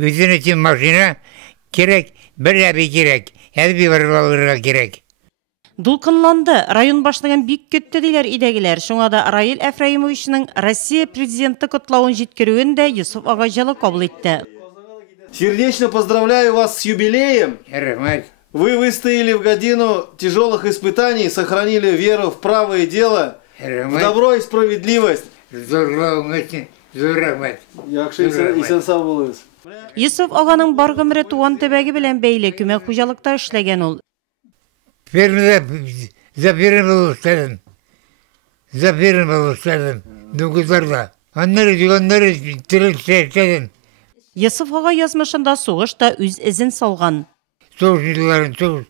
Bizim için maşina gerek, bir abi gerek. Her bir varlığa gerek. Дулкынланды. Район башлыгын бик көтті дейлер идегілер. Шуңа да Раил Эфраимовичнің Россия президенті құтлауын жеткеруін де Юсуп Ағайжалы қабыл етті. Сердечно поздравляю вас с юбилеем. Вы выстояли в годину тяжелых испытаний, сохранили веру в правое дело, в добро и справедливость. Юсуп Ағаның барғымыры туған төбәге білен бейлі көмек құжалықта ішлеген ол. Фермада зафирен балыстадым, дүгізлерді. Аннары тірілсетедім. Юсуп Аға язмышында соғышта үз ізін салған. Соғыс жылдарын,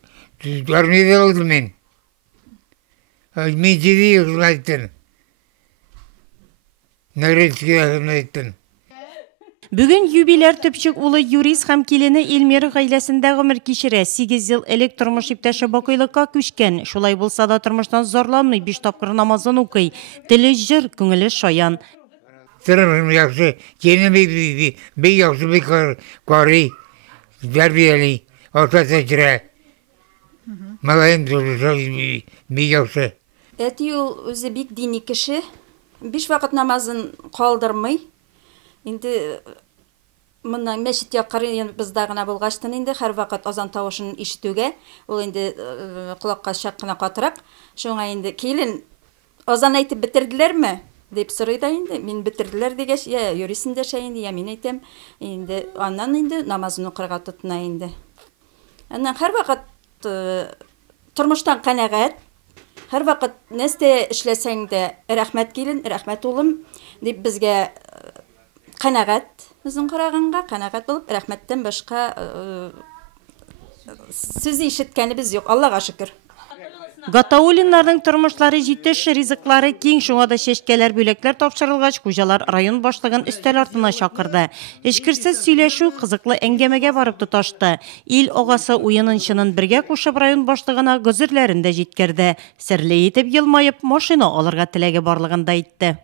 армияда болдым мен. Мен жеде қызметтен. Наградский қызметтен. Бүгін юбилер төпчік улы юрист һәм келені Эльмира ғаиләсендә гомер кичерә. 8 ел элек тормыш иптәше бакыйлыкка күчкән. Шулай булса да тормыштан зарланмый, 5 тапкыр намазын укый. Теле җыр, күңеле шаян. Тормышым яхшы, кенем бик яхшы, бик карый, тәрбияли, ата тәҗрибә. Малаем бик яхшы. Әти ул үзе бик дини кеше. 5 вакыт намазын калдырмый. Инде моннан мәчет якыры бездә гына булгаштан инде һәр вакыт азан тавышын ишетүгә, ул инде кулакка шак кына катырак. Шуңа инде килен азан әйтеп бетерделәрме? Дип сорый да инде. Мин бетерделәр дигәч, я юристин дә шәй инде, я мин әйтәм. Инде аннан инде намазын укырга тотына инде. Аннан һәр вакыт тормыштан канәгать. Һәр вакыт нәрсә эшләсәң дә рәхмәт килен, рәхмәт улым дип безгә канәгать, безнең караганга канәгать булып, рәхмәттән башка сүз ишеткәнебез юк, Аллага шөкер. Гатаулиннарның тормышлары җитеш, ризыклары киң, шуңа да чәчкәләр, бүләкләр тапшырылгач, хуҗалар район башлыгын өстәл артына чакырды. Эшкерсез сөйләшү, кызыклы әңгәмәгә барып тоташты. Ил агасы уенын-чынын бергә кушып район башлыгына гозерләрен дә җиткерде. Серле итеп елмаеп, машина алырга теләге барлыгын да әйтте.